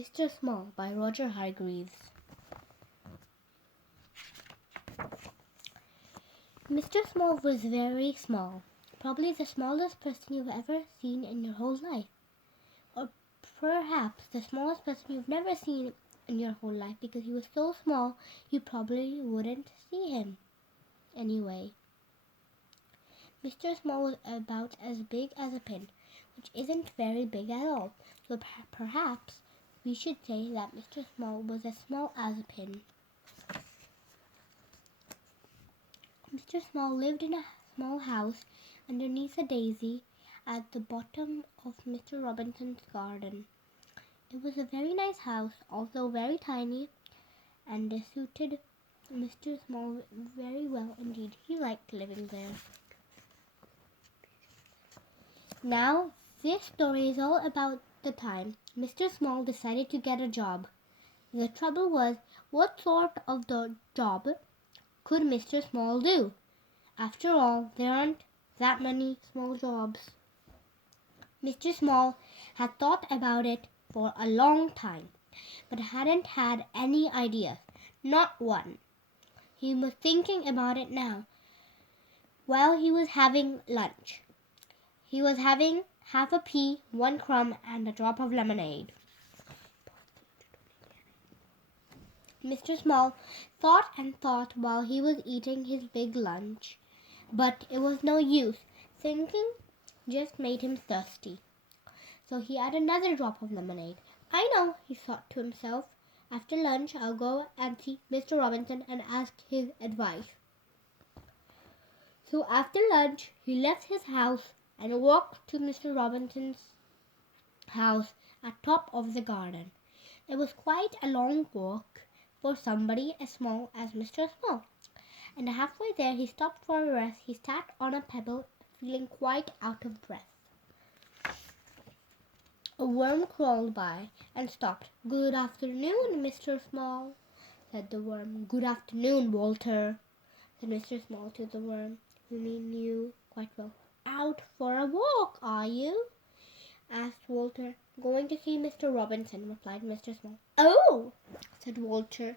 Mr. Small by Roger Hargreaves. Mr. Small was very small, probably the smallest person you've ever seen in your whole life. Or perhaps the smallest person you've never seen in your whole life, because he was so small you probably wouldn't see him anyway. Mr. Small was about as big as a pin, which isn't very big at all, so perhaps we should say that Mr. Small was as small as a pin. Mr. Small lived in a small house underneath a daisy at the bottom of Mr. Robinson's garden. It was a very nice house, although very tiny, and it suited Mr. Small very well indeed. He liked living there. Now, this story is all about the time Mr. Small decided to get a job. The trouble was, what sort of job could Mr. Small do? After all, there aren't that many small jobs. Mr. Small had thought about it for a long time, but hadn't had any ideas, not one. He was thinking about it now, while he was having lunch. He was having half a pea, 1 crumb, and a drop of lemonade. Mr. Small thought and thought while he was eating his big lunch, but it was no use. Thinking just made him thirsty. So he had another drop of lemonade. I know, he thought to himself. After lunch, I'll go and see Mr. Robinson and ask his advice. So after lunch, he left his house and walked to Mr. Robinson's house at top of the garden. It was quite a long walk for somebody as small as Mr. Small. And halfway there he stopped for a rest. He sat on a pebble, feeling quite out of breath. A worm crawled by and stopped. "Good afternoon, Mr. Small," said the worm. "Good afternoon, Walter," said Mr. Small to the worm, whom he knew quite well. "Out for a walk, are you?" asked Walter. "Going to see Mr. Robinson," replied Mr. Small. "Oh," said Walter.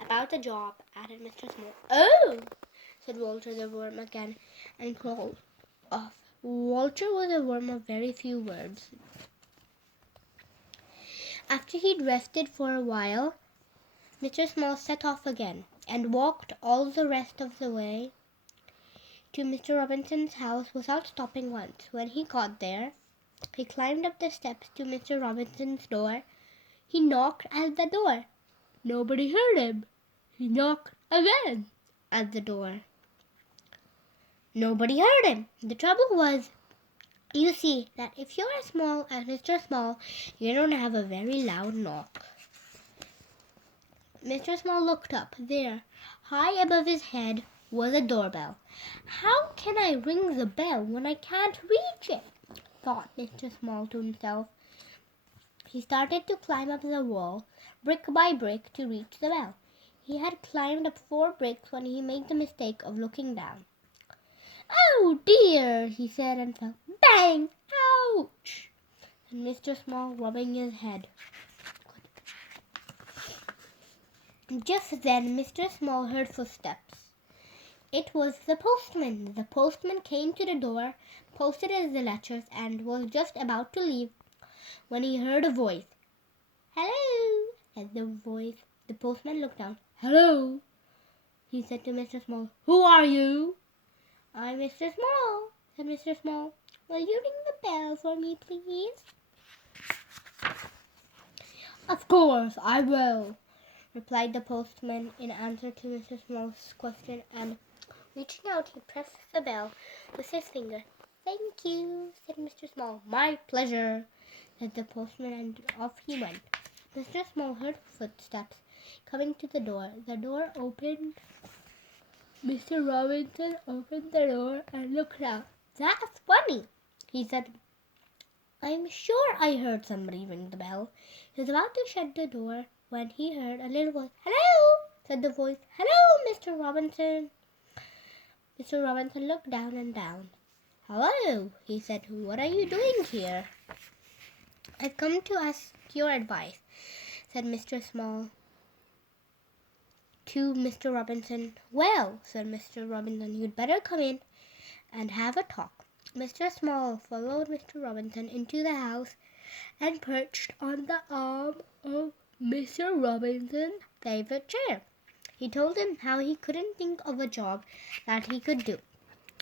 "About a job," added Mr. Small. "Oh," said Walter the worm again, and crawled off. Walter was a worm of very few words. After he'd rested for a while, Mr. Small set off again, and walked all the rest of the way to Mr. Robinson's house without stopping once. When he got there, he climbed up the steps to Mr. Robinson's door. He knocked at the door. Nobody heard him. He knocked again at the door. Nobody heard him. The trouble was, you see, that if you're as small as Mr. Small, you don't have a very loud knock. Mr. Small looked up. There, high above his head, was a doorbell. "How can I ring the bell when I can't reach it?" thought Mr. Small to himself. He started to climb up the wall, brick by brick, to reach the bell. He had climbed up 4 bricks when he made the mistake of looking down. "Oh dear," he said, and fell. Bang! Ouch! And Mr. Small rubbing his head. Just then Mr. Small heard footsteps. It was the postman. The postman came to the door, posted his letters, and was just about to leave when he heard a voice. "Hello," said the voice. The postman looked down. "Hello," he said to Mr. Small. "Who are you?" "I'm Mr. Small," said Mr. Small. "Will you ring the bell for me, please?" "Of course I will," replied the postman in answer to Mr. Small's question, and reaching out, he pressed the bell with his finger. "Thank you," said Mr. Small. "My pleasure," said the postman, and off he went. Mr. Small heard footsteps coming to the door. The door opened. Mr. Robinson opened the door and looked out. "That's funny," he said. "I'm sure I heard somebody ring the bell." He was about to shut the door when he heard a little voice. "Hello," said the voice. "Hello, Mr. Robinson." Mr. Robinson looked down and down. "Hello," he said. "What are you doing here?" "I've come to ask your advice. said Mr. Small to Mr. Robinson. "Well," said Mr. Robinson, "you'd better come in and have a talk." Mr. Small followed Mr. Robinson into the house and perched on the arm of Mr. Robinson's favorite chair. He told him how he couldn't think of a job that he could do.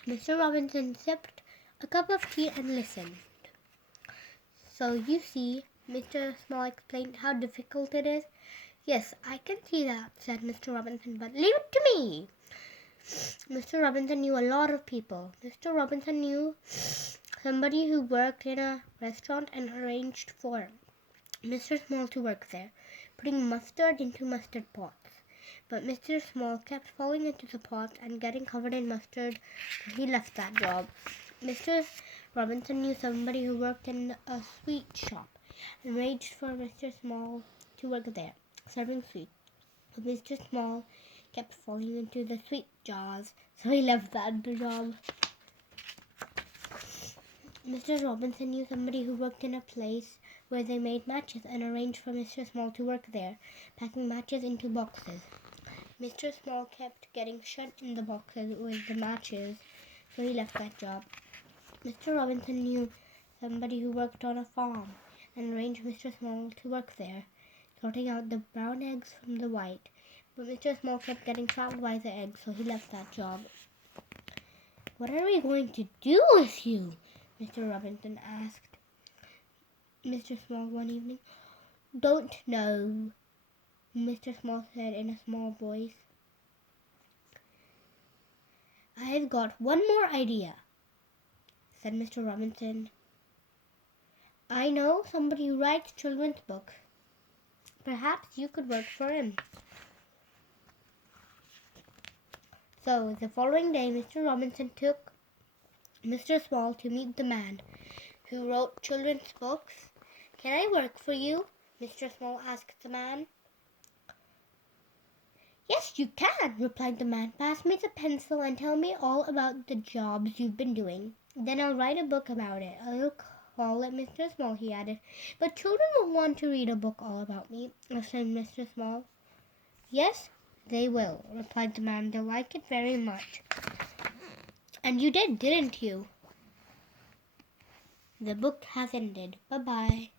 Mr. Robinson sipped a cup of tea and listened. "So you see," Mr. Small explained, "how difficult it is." "Yes, I can see that," said Mr. Robinson, "but leave it to me." Mr. Robinson knew a lot of people. Mr. Robinson knew somebody who worked in a restaurant and arranged for Mr. Small to work there, putting mustard into mustard pots. But Mr. Small kept falling into the pots and getting covered in mustard, so he left that job. Mr. Robinson knew somebody who worked in a sweet shop and arranged for Mr. Small to work there, serving sweets. But Mr. Small kept falling into the sweet jars, so he left that job. Mr. Robinson knew somebody who worked in a place where they made matches and arranged for Mr. Small to work there, packing matches into boxes. Mr. Small kept getting shut in the boxes with the matches, so he left that job. Mr. Robinson knew somebody who worked on a farm and arranged Mr. Small to work there, sorting out the brown eggs from the white. But Mr. Small kept getting trapped by the eggs, so he left that job. "What are we going to do with you?" Mr. Robinson asked Mr. Small one evening. "Don't know," Mr. Small said in a small voice. "I've got one more idea," said Mr. Robinson. "I know somebody who writes children's books. Perhaps you could work for him." So the following day, Mr. Robinson took Mr. Small to meet the man who wrote children's books. "Can I work for you?" Mr. Small asked the man. "Yes, you can," replied the man. "Pass me the pencil and tell me all about the jobs you've been doing. Then I'll write a book about it. I'll call it Mr. Small," he added. "But children will want to read a book all about me," said Mr. Small. "Yes, they will," replied the man. "They'll like it very much. And you did, didn't you?" The book has ended. Bye-bye.